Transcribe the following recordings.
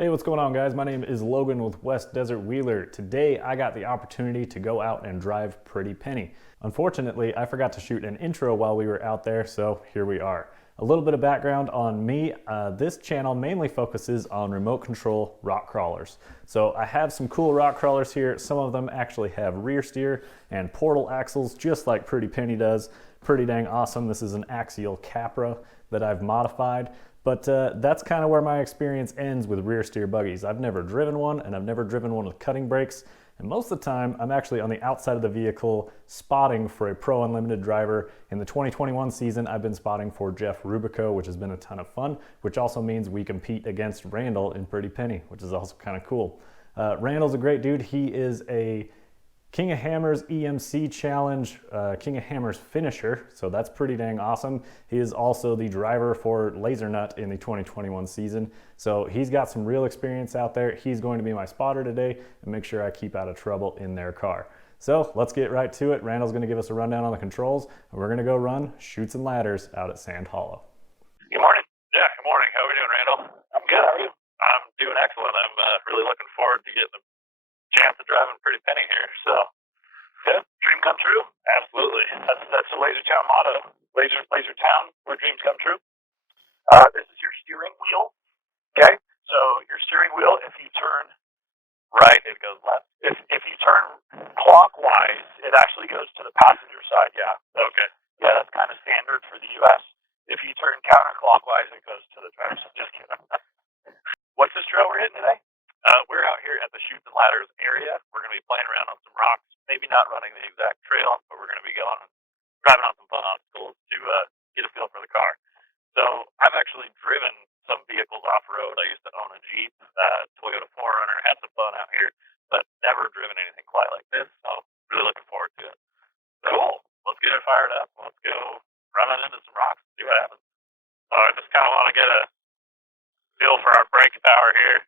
Hey, what's going on, guys? My name is Logan with West Desert Wheeler. Today, I got the opportunity to go out and drive Pretty Penny. Unfortunately, I forgot to shoot an intro while we were out there, so here we are. A little bit of background on me. This channel mainly focuses on remote control rock crawlers. So I have some cool rock crawlers here. Some of them actually have rear steer and portal axles, just like Pretty Penny does. Pretty dang awesome. This is an axial Capra that I've modified. But that's kind of where my experience ends with rear steer buggies. I've never driven one, and I've never driven one with cutting brakes. And most of the time, I'm actually on the outside of the vehicle spotting for a Pro Unlimited driver. In the 2021 season, I've been spotting for Jeff Rubico, which has been a ton of fun, which also means we compete against Randall in Pretty Penny, which is also kind of cool. Randall's a great dude. He is a King of Hammers EMC Challenge, King of Hammers finisher, so that's pretty dang awesome. He is also the driver for Lasernut in the 2021 season, so he's got some real experience out there. He's going to be my spotter today and make sure I keep out of trouble in their car. So let's get right to it. Randall's going to give us a rundown on the controls, and we're going to go run Chutes and Ladders out at Sand Hollow. Good morning. Yeah, good morning. How are we doing, Randall? I'm good. How are you? I'm doing excellent. I'm really looking forward to getting the chance of driving Pretty Penny here. So, yeah, dream come true. Absolutely. That's the Laser Town motto. Laser Town, where dreams come true. This is your steering wheel. Okay. So your steering wheel, if you turn right, it goes left. If you turn clockwise, it actually goes to the passenger side. Yeah. Okay. Yeah, that's kind of standard for the U.S. If you turn counterclockwise, it goes to the driver's side. Just kidding. What's this trail we're hitting today? We're out here at the Chutes and Ladders area. We're going to be playing around on some rocks. Maybe not running the exact trail, but we're going to be driving on some fun obstacles to get a feel for the car. So I've actually driven some vehicles off-road. I used to own a Jeep, Toyota 4Runner. Had some fun out here, but never driven anything quite like this. So really looking forward to it. Cool. Let's get it fired up. Let's go running into some rocks and see what happens. So I just kind of want to get a feel for our brake power here.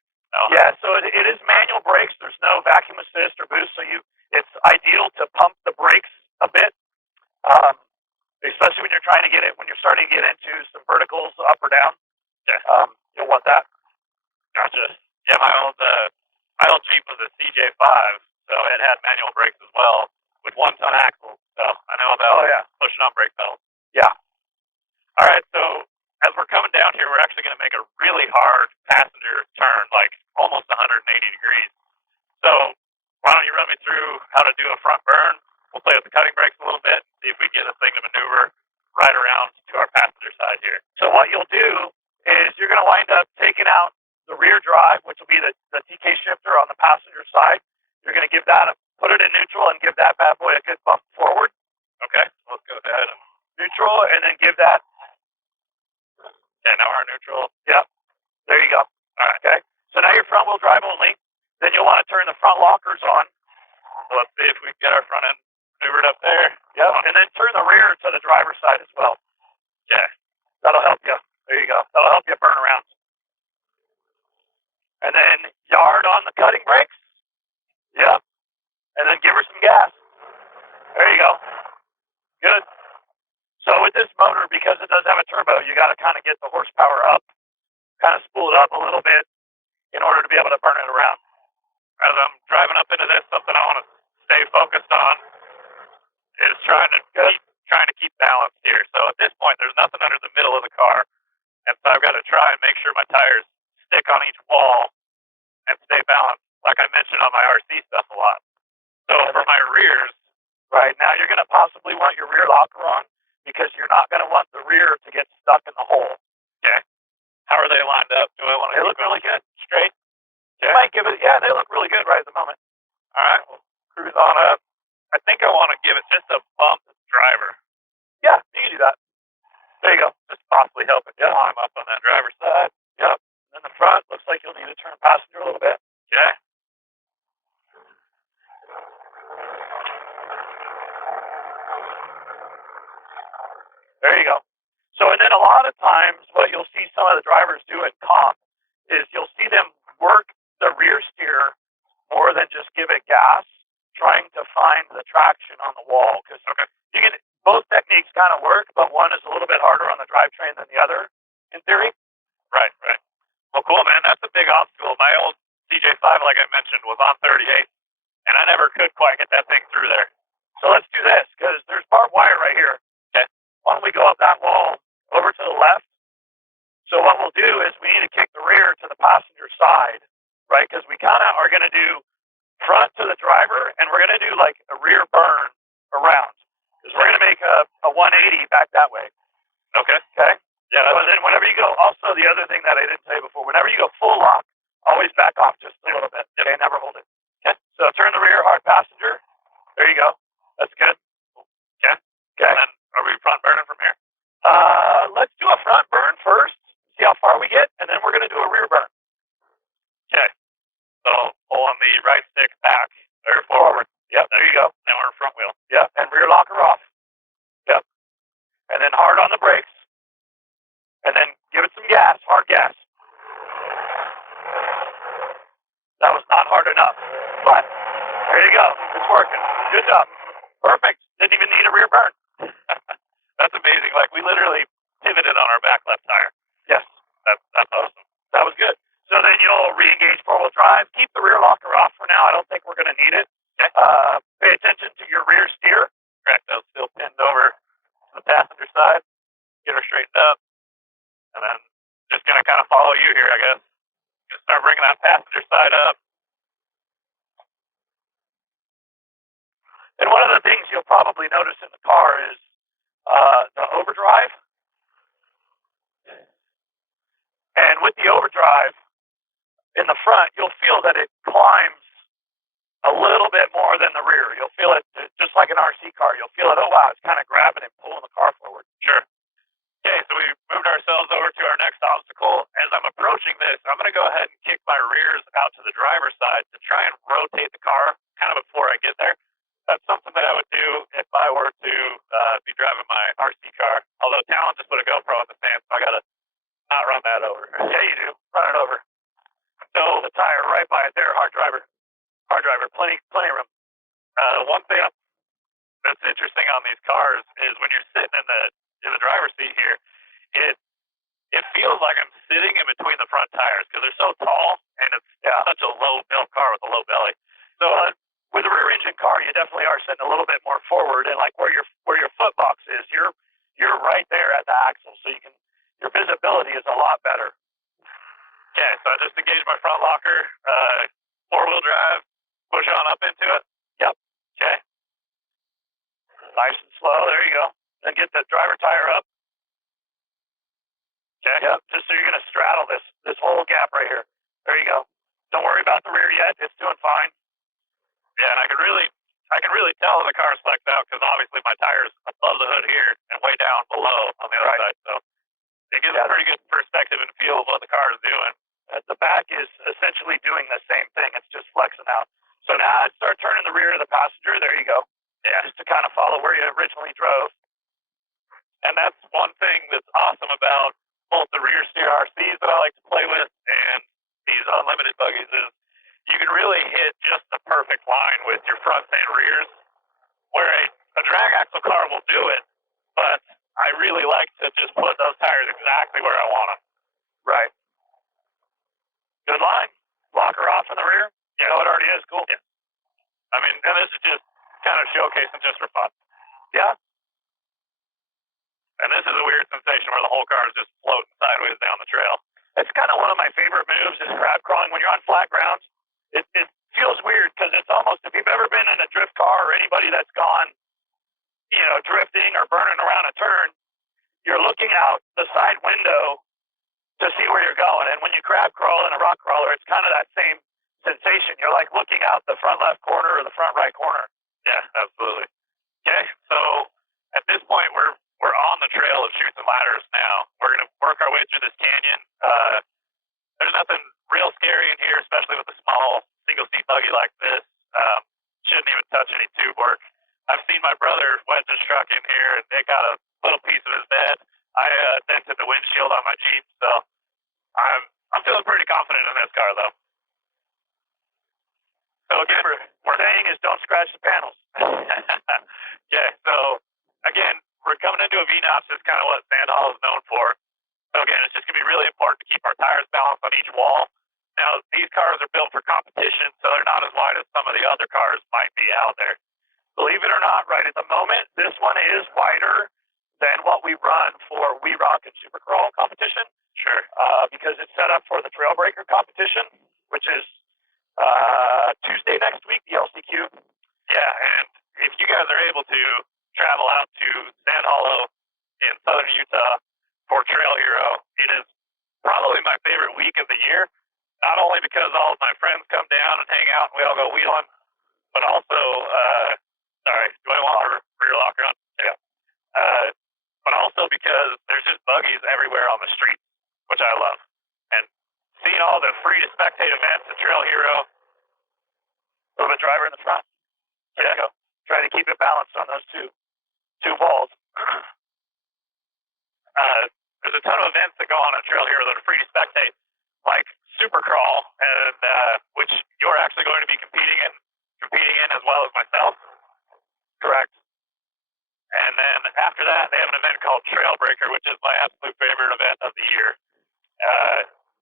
Yeah, so it is manual brakes. There's no vacuum assist or boost, so it's ideal to pump the brakes a bit, especially when you're starting to get into some verticals up or down. Yeah. You'll want that. Gotcha. Yeah, my old Jeep was a CJ5, so it had manual brakes as well with 1-ton axles. So I know about pushing on brake pedals. Yeah. All right, so as we're coming down here, we're actually going to make a really hard passenger turn, like almost 180 degrees. So why don't you run me through how to do a front burn? We'll play with the cutting brakes a little bit, see if we get this thing to maneuver right around to our passenger side here. So what you'll do is you're going to wind up taking out the rear drive, which will be the TK shifter on the passenger side. You're going to put it in neutral and give that bad boy a good bump forward. Okay, let's go ahead and neutral, and then give that. Okay, now we're neutral. Yep. There you go. All right. Okay. So now you're front wheel drive only. Then you'll want to turn the front lockers on. So let's see if we can get our front end maneuvered up there. Yep. And then turn the rear to the driver's side as well. Okay. That'll help you. There you go. That'll help you burn around. And then yard on the cutting brakes. Yep. And then give her some gas. There you go. Good. So with this motor, because it does have a turbo, you got to kind of get the horsepower up, kind of spool it up a little bit in order to be able to burn it around. As I'm driving up into this, something I want to stay focused on is trying to keep balance here. So at this point, there's nothing under the middle of the car, and so I've got to try and make sure my tires stick on each wall and stay balanced, like I mentioned on my RC stuff a lot. So for my rears, right now you're going to possibly want your rear locker on, because you're not going to want the rear to get stuck in the hole. Okay. How are they lined up? Do I want to? They look really good. Straight. Okay. You might give it. Yeah, they look really good right at the moment. All right. We'll cruise on up. I think I want to give it just a bump to the driver. Yeah, you can do that. There you go. Just possibly help it climb up on that driver's side. Yep. And then the front looks like you'll need to turn passenger a little bit. Okay. There you go. So, and then a lot of times what you'll see some of the drivers do in comp is you'll see them work the rear steer more than just give it gas, trying to find the traction on the wall. Because both techniques kind of work, but one is a little bit harder on the drivetrain than the other, in theory. Right. Well, cool, man. That's a big obstacle. My old CJ5, like I mentioned, was on 38, and I never could quite get that thing through there. So let's do this, because there's barbed wire right here. Okay. Why don't we go up that wall over to the left? So what we'll do is we need to kick the rear to the passenger side, right? Because we kind of are going to do front to the driver, and we're going to do like a rear burn around. Because we're going to make a 180 back that way. Okay. Okay. Yeah. So then whenever you go, also the other thing that I didn't say before, whenever you go full lock, always back off just a little bit. Okay. Never hold it. Okay. So turn the rear hard passenger. There you go. That's good. Okay. Okay. And then are we front burning from here? Let's do a front burn first. See how far we get, and then we're going to do a rear burn. Okay. So pull on the right stick back or forward. Yep. There you go. Now we're in front wheel. Yep. And rear locker off. Yep. And then hard on the brakes. And then give it some gas, hard gas. That was not hard enough, but there you go. It's working. Good job. Perfect. Didn't even need a rear burn. That's amazing. Like we literally pivoted on our back left tire. Yes. That's awesome. That was good. So then you'll re-engage four-wheel drive. Keep the rear locker off for now. I don't think we're going to need it. Okay. Pay attention to your rear steer. Correct. Those still pinned over to the passenger side. Get her straightened up. And then just going to kind of follow you here, I guess. Just start bringing that passenger side up. And one of the things you'll probably notice in the car is the overdrive. And with the overdrive in the front, you'll feel that it climbs a little bit more than the rear. You'll feel it just like an RC car. You'll feel it, oh wow, it's kind of grabbing and pulling the car forward. Sure. Okay, so we moved ourselves over to our next obstacle. As I'm approaching this, I'm going to go ahead and kick my rears out to the driver's side to try and rotate the car kind of before I get there. That's something that I would do if I were to be driving my RC car. Although Talon just put a GoPro on the stand, so I got to not run that over. Yeah, you do. Run it over. Throw the tire right by it there. Hard driver. Plenty of room. One thing that's interesting on these cars is when you're sitting in the driver's seat here, it feels like I'm sitting in between the front tires because they're so tall and it's such a low built car with a low belly. So with a rear engine car, you definitely are sitting a little bit more forward, and like where your foot box is, you're right there at the axle, so your visibility is a lot better. Okay, so I just engaged my front locker, 4-wheel drive, push on up into it. Yep. Okay. Nice and slow. There you go. Then get the driver tire up. Okay. Yep. Just so you're going to straddle this whole gap right here. There you go. Don't worry about the rear yet. It's doing fine. Yeah, and I can really tell the car's flexed out because obviously my tire's above the hood here and way down below on the other side. So it gives a pretty good perspective and feel of what the car is doing. The back is essentially doing the same thing. It's just flexing out. So now I'd start turning the rear of the passenger. There you go. Yeah, just to kind of follow where you originally drove. And that's one thing that's awesome about both the rear steer RCs that I like to play with and these unlimited buggies is you can really hit just the perfect line with your fronts and rears, where a drag axle car will do it, but I really like to just put those tires exactly where I want them. Right. Good line. Locker off in the rear. You know it already is. Cool. Yeah. I mean, and this is just kind of showcasing just for fun. Yeah. And this is a weird sensation where the whole car is just floating sideways down the trail. It's kind of one of my favorite moves is crab crawling. When you're on flat ground, it feels weird because it's almost, if you've ever been in a drift car or anybody that's gone, drifting or burning around a turn, you're looking out the side window to see where you're going. And when you crab crawl in a rock crawler, it's kind of that same sensation. You're like looking out the front left corner or the front right corner. Yeah, absolutely. Okay, so at this point, we're on the trail of Chutes and Ladders now. We're going to work our way through this canyon. There's nothing real scary in here, especially with a small single-seat buggy like this. Shouldn't even touch any tube work. I've seen my brother wedge his truck in here, and it got a little piece of his bed. I dented the windshield on my Jeep, so I'm feeling pretty confident in this car, though. So again, we're saying is don't scratch the panels. Yeah, so again, we're coming into a VNOPS is kind of what Sandhall is known for. So again, it's just going to be really important to keep our tires balanced on each wall. Now, these cars are built for competition, so they're not as wide as some of the other cars might be out there. Believe it or not, right at the moment, this one is wider than what we run for We Rock and Supercrawl competition. Sure. Because it's set up for the Trailbreaker competition, which is Tuesday next week, the LCQ. Yeah, and if you guys are able to travel out to Sand Hollow in southern Utah for Trail Hero, it is probably my favorite week of the year. Not only because all of my friends come down and hang out and we all go wheeling, but also, sorry, do I want our rear locker on? Yeah. But also because there's just buggies everywhere on the street, which I love. And seeing all the free to spectate events at Trail Hero, a little bit driver in the front. There you go. Try to keep it balanced on those two walls. There's a ton of events that go on at Trail Hero that are free to spectate, like Supercrawl, and which you're actually going to be competing in as well as myself. Correct. And then after that, they have an event called Trailbreaker, which is my absolute favorite event of the year,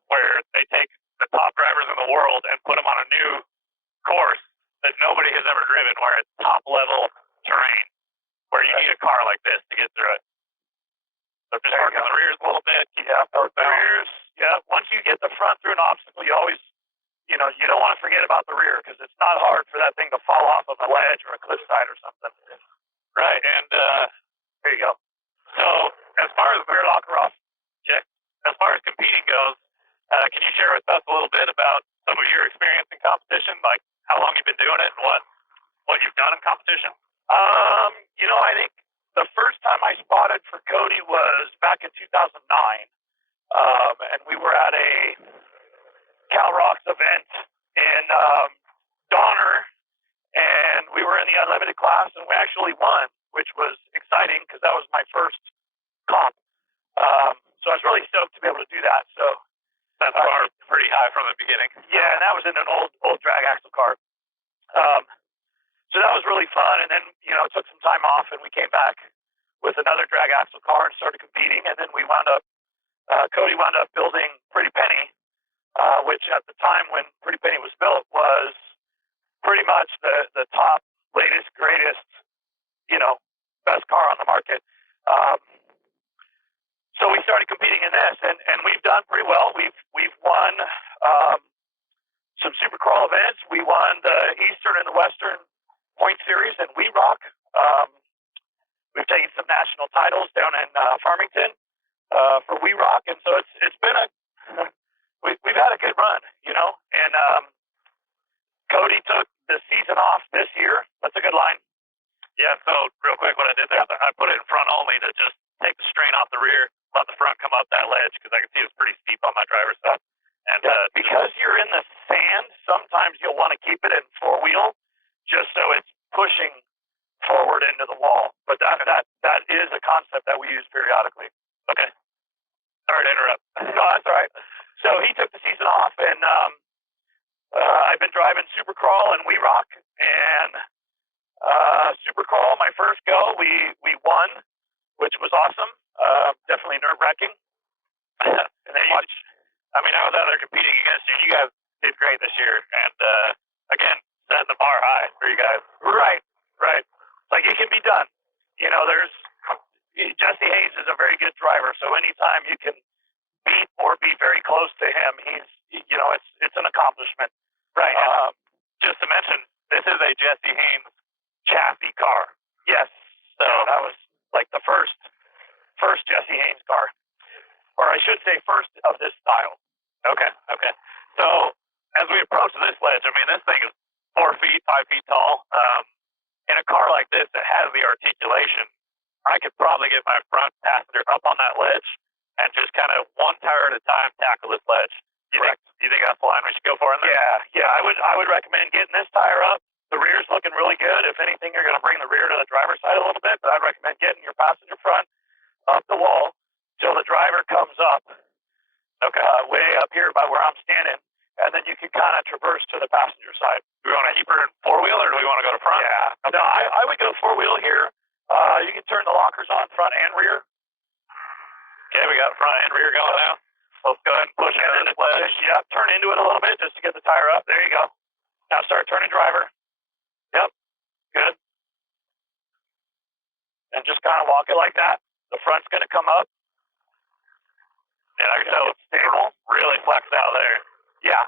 where they take the top drivers in the world and put them on a new course that nobody has ever driven, where it's top level terrain, where you need a car like this to get through it. So just work on the rears a little bit, keep up the rears. Yeah, once you get the front through an obstacle, you always, you don't want to forget about the rear, because it's not hard for that thing to fall off of a ledge or a cliffside or something. Right, and here you go. So as far as rear locker off, check. As far as competing goes, can you share with us a little bit about some of your experience in competition, like how long you've been doing it and what you've done in competition? I think the first time I spotted for Cody was back in 2009, and we were at a Krawlers event in Donner, and we were in the unlimited class, and we actually won, which was exciting because that was my first comp. So I was really stoked to be able to do that. So that's pretty high from the beginning. Yeah, and that was in an old drag axle car. So that was really fun, and then it took some time off, and we came back with another drag axle car and started competing, and then we Cody wound up building Pretty Penny, which at the time when Pretty Penny was built was pretty much the top, latest, greatest, best car on the market. So we started competing in this, and we've done pretty well. We've won some Supercrawl events. We won the Eastern and the Western Point Series in We Rock. We've taken some national titles down in Farmington for We Rock, and so it's been we've had a good run, And Cody took the season off this year. That's a good line. Yeah. So real quick, what I did there, I put it in front only to just take the strain off the rear, let the front come up that ledge because I can see it's pretty steep on my driver's side. And because you're in the sand, sometimes you'll want to keep it in four wheel, just so it's pushing forward into the wall. But that is a concept that we use periodically. Okay. Sorry to interrupt. No, that's all right. So he took the season off, and I've been driving Supercrawl and We Rock. And Supercrawl, my first go, we won, which was awesome. Definitely nerve-wracking. And then I was out there competing against you. You guys did great this year. And again, setting the bar high for you guys. Right. It's like it can be done. Jesse Hayes is a very good driver, so anytime you can beat or be very close to him, it's an accomplishment. Right. Just to mention, this is a Jesse Hayes chassis car. Yes. So that was like the first Jesse Hayes car, or I should say first of this style. Okay. So as we approach this ledge, this thing is 4 feet, 5 feet tall. In a car like this that has the articulation, I could probably get my front passenger up on that ledge and just kind of one tire at a time tackle this ledge. You think that's the line we should go for in there? Yeah. I would recommend getting this tire up. The rear's looking really good. If anything, you're going to bring the rear to the driver's side a little bit, but I'd recommend getting your passenger front up the wall till the driver comes up. Okay. Way up here by where I'm standing. And then you can kind of traverse to the passenger side. Do we want to keep her in four-wheel, or do we want to go to front? Yeah. No, I would go four-wheel here. You can turn the lockers on front and rear. Okay, we got front and rear going now. Let's go ahead and push it into the ledge. Yep, turn into it a little bit just to get the tire up. There you go. Now start turning driver. Yep, good. And just kind of walk it like that. The front's going to come up. And I can tell it's stable. Really flexed out there. Yeah.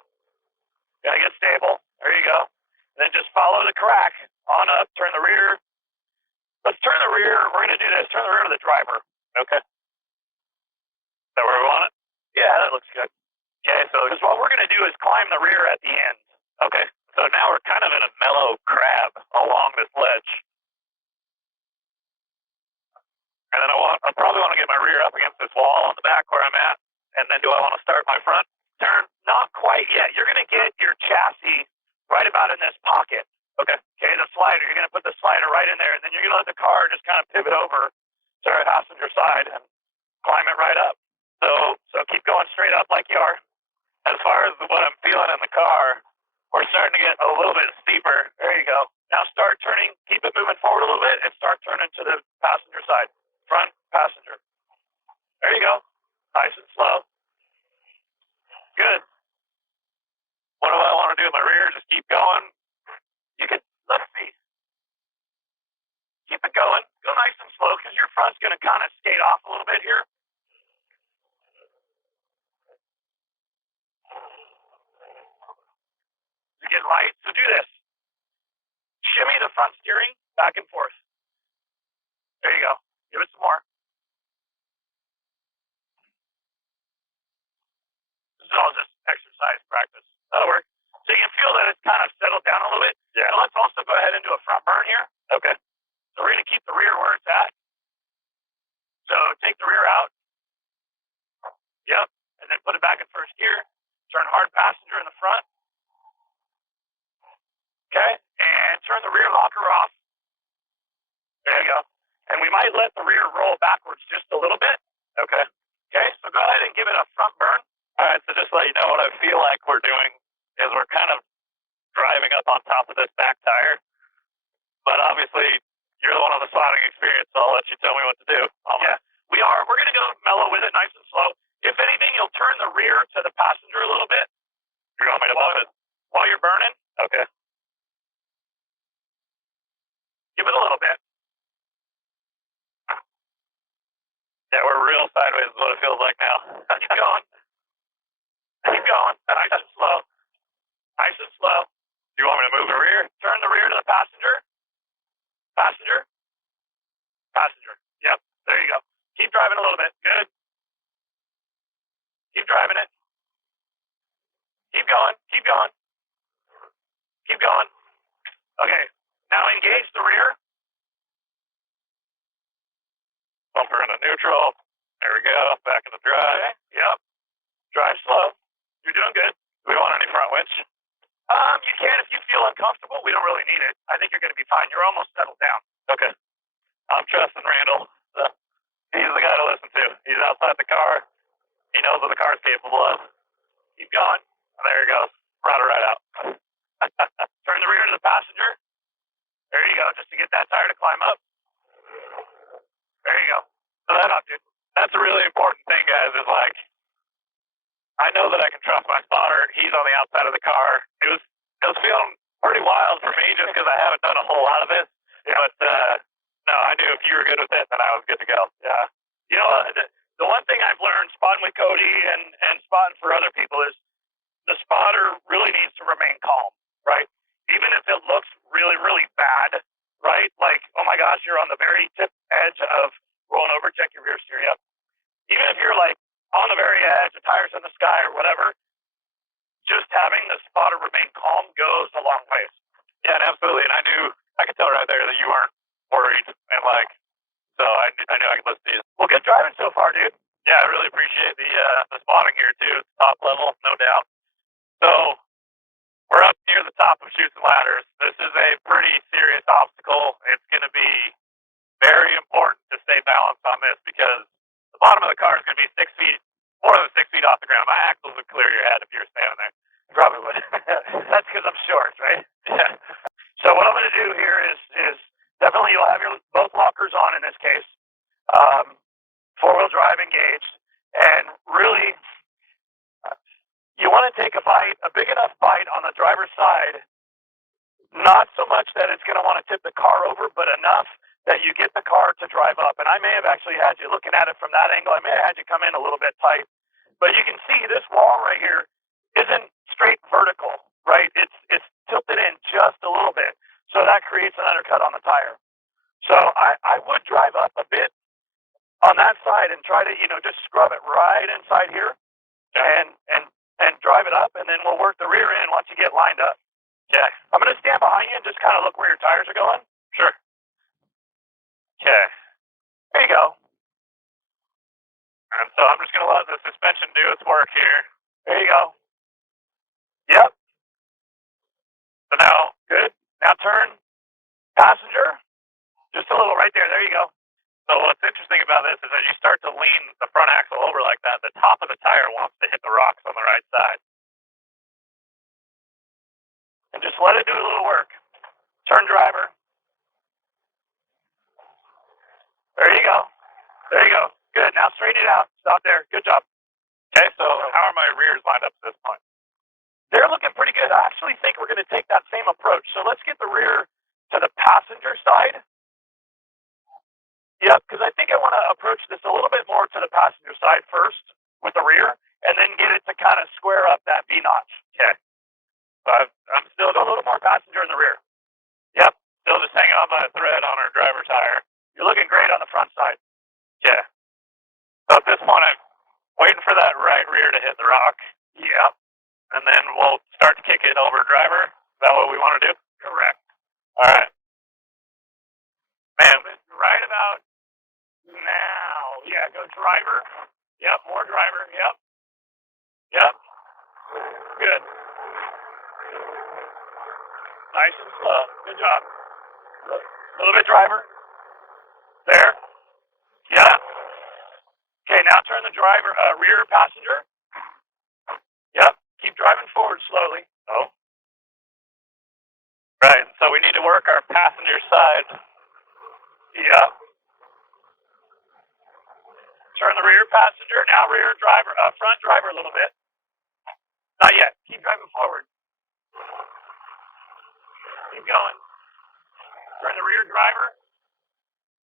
Gotta get stable. There you go. And then just follow the crack on up. Turn the rear. Let's turn the rear. We're going to do this. Turn the rear to the driver. Okay. Is that where we want it? Yeah, that looks good. Okay, so just what we're going to do is climb the rear at the end. Okay, so now we're kind of in a mellow crab along this ledge. And then I probably want to get my rear up against this wall on the back where I'm at. And then do I want to start my front turn? Not quite yet. You're going to get your chassis right about in this pocket. Okay, the slider. You're going to put the slider right in there. And then you're going to let the car just kind of pivot over to the passenger side and climb it right up. So keep going straight up like you are. As far as what I'm feeling in the car, we're starting to get a little bit steeper. There you go. Now start turning, keep it moving forward a little bit, and start turning to the passenger side. Front passenger. There you go. Nice and slow. Good. What do I want to do with my rear? Just keep going. You can, let's see. Keep it going. Go nice and slow because your front's going to kind of skate off a little bit here. To get light, so do this. Shimmy the front steering back and forth. There you go. Give it some more. This is all just exercise practice. That'll work. So you can feel that it's kind of settled down a little bit. Yeah. So let's also go ahead and do a front burn here. Okay. So we're going to keep the rear where it's at. So take the rear out. Yep. And then put it back in first gear. Turn hard passenger in the front. Okay. And turn the rear locker off. There you go. And we might let the rear roll backwards just a little bit. Okay. Okay. So go ahead and give it a front burn. All right. So just to let you know what I feel like we're doing is we're kind of driving up on top of this back tire. But obviously, you're the one on the spotting experience, so I'll let you tell me what to do. Yeah. We're going to go mellow with it, nice and slow. If anything, you'll turn the rear to the passenger a little bit. You're going me to bump it while you're burning? Okay. Give it a little bit. Yeah, we're real sideways is what it feels like now. Keep going. Keep going. Nice and slow. Nice and slow. Do you want me to move the rear? Turn the rear to the passenger. Passenger. Passenger. Yep. There you go. Keep driving a little bit. Good. Keep driving it. Keep going. Keep going. Keep going. Okay. Now engage the rear. Bumper into neutral. There we go. Back in the drive. Yep. Drive slow. You're doing good. Do we want any front winch? You can if you feel uncomfortable. We don't really need it. I think you're going to be fine. You're almost settled down. Okay. I'm trusting Randall. He's the guy to listen to. He's outside the car. He knows what the car's capable of. Keep going. And there he goes. Brought it right out. Turn the rear to the passenger. There you go. Just to get that tire to climb up. There you go. So that's a really important thing, guys, is like, I know that I can trust my spotter. He's on the outside of the car. It was feeling pretty wild for me just because I haven't done a whole lot of this. Yeah. But no, I knew if you were good with it, then I was good to go. Yeah. You know, the one thing I've learned spotting with Cody and spotting for other people is the spotter really needs to remain calm, right? Even if it looks really, really bad, right? Like, oh my gosh, you're on the very tip edge of rolling over, check your rear steer. Yep. Even if you're like on the very edge, the tires in the sky or whatever, just having the spotter remain calm goes a long ways. Yeah, absolutely. And I could tell right there that you weren't worried. And like, so I knew I could listen to you. Well, good driving so far, dude. Yeah, I really appreciate the spotting here too. It's top level, no doubt. So we're up near the top of Chutes and Ladders. This is a pretty serious obstacle. It's going to be very important to stay balanced on this because the bottom of the car is going to be 6 feet, more than 6 feet off the ground. My axles would clear your head if you were standing there. You probably would. That's because I'm short, right? Yeah. So what I'm going to do here is definitely you'll have your both lockers on in this case. 4-wheel drive engaged, and really, you want to take a bite, a big enough bite on the driver's side, not so much that it's going to want to tip the car over, but enough that you get the car to drive up. And I may have actually had you looking at it from that angle. I may have had you come in a little bit tight, but you can see this wall right here isn't straight vertical, right? It's tilted in just a little bit, so that creates an undercut on the tire. So I would drive up a bit on that side and try to, just scrub it right inside here, and drive it up, and then we'll work the rear end once you get lined up. Okay. I'm going to stand behind you and just kind of look where your tires are going. Sure. Okay. There you go. And so I'm just going to let the suspension do its work here. There you go. Yep. So now, good. Now turn. Passenger. Just a little right there. There you go. So what's interesting about this is as you start to lean the front axle over like that, the top of the tire wants to hit the rocks on the right side. And just let it do a little work. Turn driver. There you go. There you go. Good. Now straighten it out. Stop there. Good job. Okay, so how are my rears lined up at this point? They're looking pretty good. I actually think we're going to take that same approach. So let's get the rear to the passenger side. Yep, because I think I want to approach this a little bit more to the passenger side first with the rear, and then get it to kind of square up that V-notch. Okay. But I'm still a little more passenger in the rear. Yep, still just hanging on by a thread on our driver tire. You're looking great on the front side. Yeah. So at this point, I'm waiting for that right rear to hit the rock. Yep. And then we'll start to kick it over driver. Is that what we want to do? Correct. All right. Man, right about now. Yeah, go driver. Yep, more driver. Yep. Yep. Good. Nice and slow. Good job. A little bit driver. There. Yeah. Okay, now turn the driver, rear passenger. Yep. Keep driving forward slowly. Oh. Right. So we need to work our passenger side. Yep. Turn the rear passenger. Now rear driver, front driver a little bit. Not yet. Keep driving forward. Keep going. Turn the rear driver.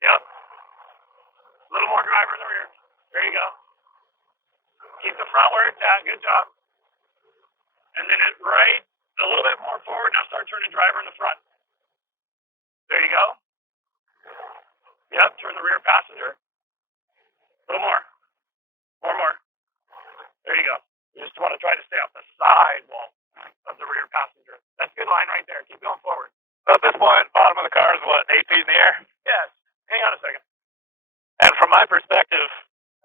Yep. A little more driver in the rear. There you go. Keep the front where it's at. Good job. And then it right a little bit more forward. Now start turning driver in the front. There you go. Yep. Turn the rear passenger. A little more. More. There you go. You just want to try to stay off the side wall of the rear passenger. That's a good line right there. Keep going forward. So at this point, bottom of the car is what, 8 feet in the air? Yes. Hang on a second. And from my perspective,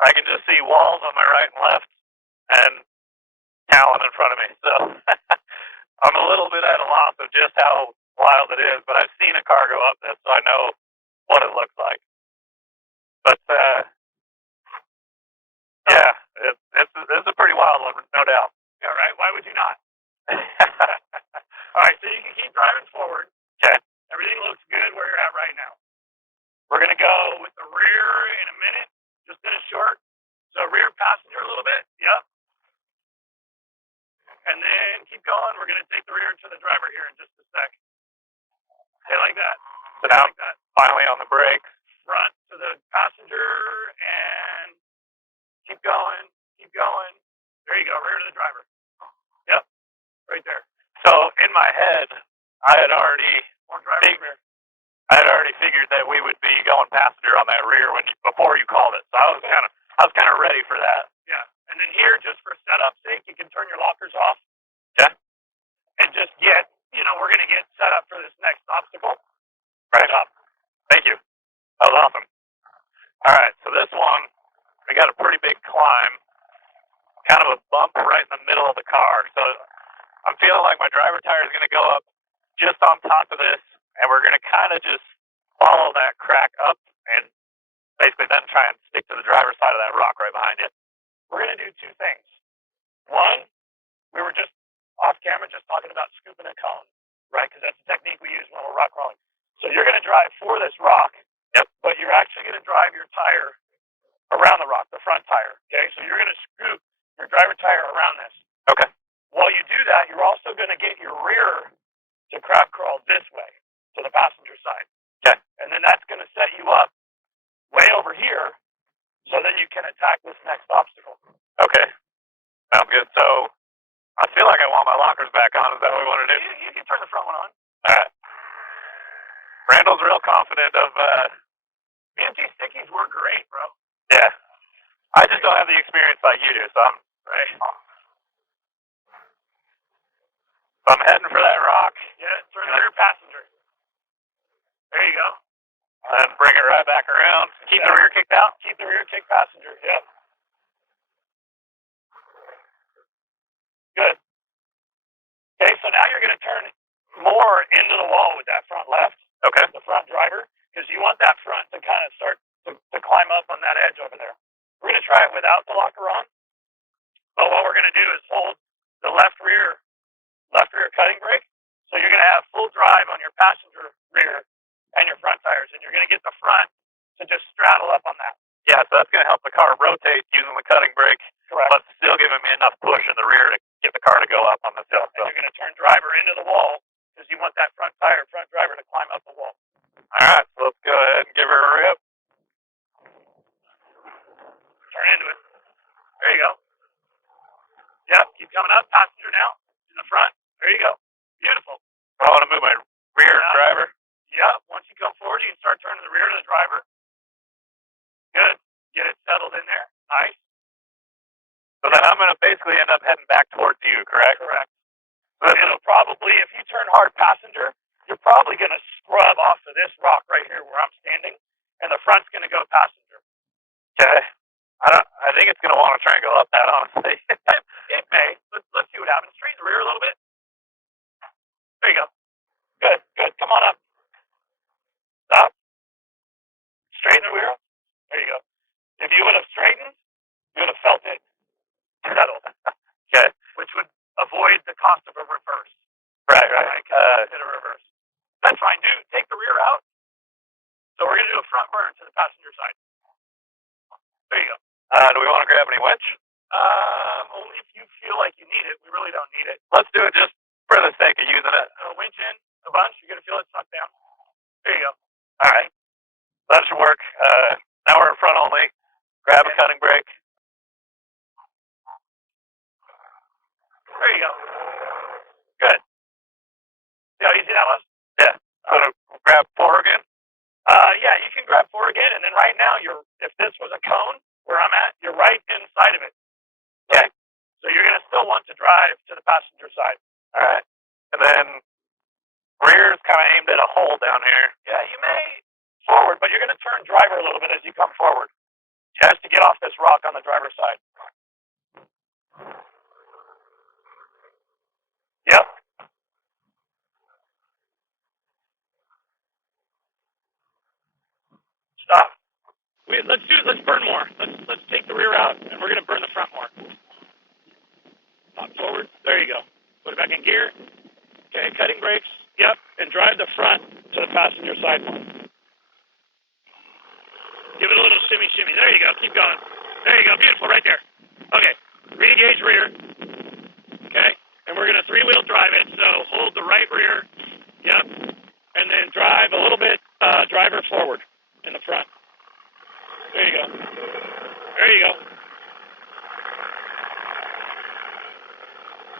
I can just see walls on my right and left and Talon in front of me. So I'm a little bit at a loss of just how wild it is, but I've seen a car go up this, so I know what it looks like. But yeah, it's a pretty wild one, no doubt. Yeah, right? Why would you not? All right, so you can keep driving forward. Okay. Everything looks good where you're at right now. We're going to go with the rear in a minute, just in a short. So rear passenger a little bit. Yep. And then keep going. We're going to take the rear to the driver here in just a sec. Okay, like that. So now, like that. Finally on the brakes. Front to the passenger and keep going. Keep going. There you go. Rear to the driver. Yep. Right there. So in my head, I had already figured that we would be going passenger on that rear before you called it. So I was kind of ready for that. Yeah. And then here, just for setup sake, you can turn your lockers off. Okay. And just get, we're going to get set up for this next obstacle. Right up. Thank you. That was awesome. All right. So this one, we got a pretty big climb. Kind of a bump right in the middle of the car. So I'm feeling like my driver tire is going to go up just on top of this, and we're going to kind of just follow that crack up and basically then try and stick to the driver's side of that rock right behind it. We're going to do two things. One, we were just off camera just talking about scooping a cone, right? Because that's the technique we use when we're rock crawling. So you're going to drive for this rock, yep, but you're actually going to drive your tire around the rock, the front tire. Okay, so you're going to scoop your driver tire around this. Okay. While you do that, you're also going to get your rear to crab crawl this way to the passenger side. Okay. And then that's going to set you up way over here so that you can attack this next obstacle. Okay. Sounds good. So I feel like I want my lockers back on. Is that what we want to do? You can turn the front one on. All right. Randall's real confident of BMT stickies were great, bro. Yeah. I just don't have the experience like you do, so I'm heading for that rock. Yeah, turn the rear passenger. There you go. And bring it right back around. Keep the rear kicked out? Keep the rear kicked passenger, yep. Good. Okay, so now you're going to turn more into the wall with that front left. Okay. The front driver, because you want that front to kind of start to climb up on that edge over there. We're going to try it without the locker on, but what we're going to do is hold the left rear cutting brake, so you're going to have full drive on your passenger rear and your front tires, and you're going to get the front to just straddle up on that. Yeah, so that's going to help the car rotate using the cutting brake, correct, but still giving me enough push in the rear to get the car to go up on the hill. So you're going to turn driver into the wall because you want that front driver to climb up the wall. All right, so let's go ahead and give her a rip. Turn into it. There you go. Yep, keep coming up. Passenger now in the front. There you go. Beautiful. I want to move my rear driver. Yep, once you come forward, you can start turning the rear to the driver. Good. Get it settled in there. Nice. So then I'm going to basically end up heading back towards you, correct? Correct. So it'll probably, if you turn hard passenger, you're probably going to scrub off of this rock right here where I'm standing, and the front's going to go passenger. Okay. I think it's going to want to try and go up that, honestly. It may. Let's see what happens. Straighten the rear a little bit. There you go. Good, good. Come on up. Stop. Straighten the rear. There you go. If you would have straightened, you would have felt it settle. Okay. Which would avoid the cost of a reverse. Right. Hit a reverse. That's fine, dude. Take the rear out. So we're going to do a front burn to the passenger side. There you go. Do we want to grab any winch? Only if you feel like you need it. We really don't need it. Let's do it just for the sake of using it. Winch in a bunch. You're going to feel it suck down. There you go. All right. That should work. Now we're in front only. Grab a cutting brake. There you go. Good. See how easy that was? Yeah. So to grab 4 again? Yeah, you can grab 4 again, and then right now, if this was a cone, where I'm at, you're right inside of it. Okay. So you're going to still want to drive to the passenger side. All right. And then rear's kind of aimed at a hole down here. Yeah, you may forward, but you're going to turn driver a little bit as you come forward. Just to get off this rock on the driver's side. Yep. Stop. Wait, let's burn more. Let's take the rear out, and we're going to burn the front more. Pop forward. There you go. Put it back in gear. Okay, cutting brakes. Yep, and drive the front to the passenger side more. Give it a little shimmy. There you go. Keep going. There you go. Beautiful. Right there. Okay. Re-engage rear. Okay. And we're going to 3-wheel drive it. So hold the right rear. Yep. And then drive a little bit driver forward in the front. There you go. There you go.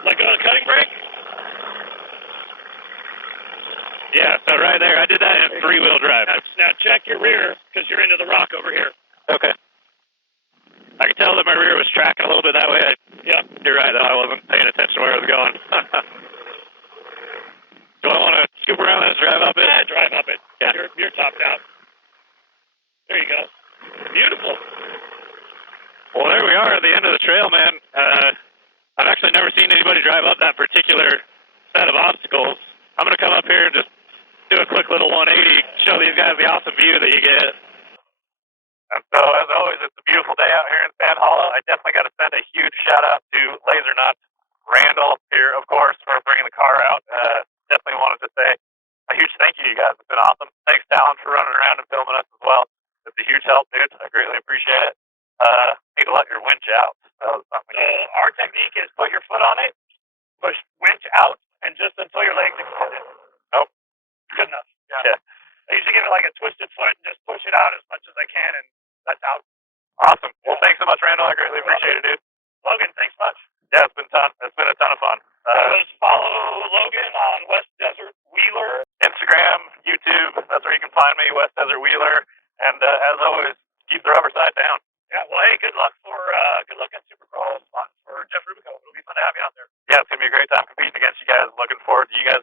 Let go of the cutting brake. Yeah, so right there. I did that in 3-wheel drive. Now check your rear because you're into the rock over here. Okay. I could tell that my rear was tracking a little bit that way. Yep. You're right, though. I wasn't paying attention to where I was going. Do I want to scoop around this, drive up it? Yeah, drive up it. Yeah. You're topped out. There you go. Beautiful. Well, there we are at the end of the trail, man. I've actually never seen anybody drive up that particular set of obstacles. I'm going to come up here and just do a quick little 180, show these guys the awesome view that you get. And so, as always, it's a beautiful day out here in Van Hollow. I definitely got to send a huge shout-out to Lasernut, Randall here, of course, for bringing the car out. Definitely wanted to say a huge thank you to you guys. It's been awesome. Thanks, Talon, for running around and filming us as well. It's a huge help, dude. I greatly appreciate it. need to let your winch out. Our technique is put your foot on it, push winch out, and just until your legs extended. Oh, good enough. Yeah. I usually give it like a twisted foot and just push it out as much as I can, and that's out. Awesome. Well, thanks so much, Randall. I greatly appreciate it, dude. Logan, thanks much. Yeah, it's been a ton of fun. Just follow Logan on West Desert Wheeler, Instagram, YouTube. That's where you can find me, West Desert Wheeler. And as always, keep the rubber side down. Yeah. Well, hey, good luck at Supercross for Jeff Rubico. It'll be fun to have you out there. Yeah, it's gonna be a great time competing against you guys. Looking forward to you guys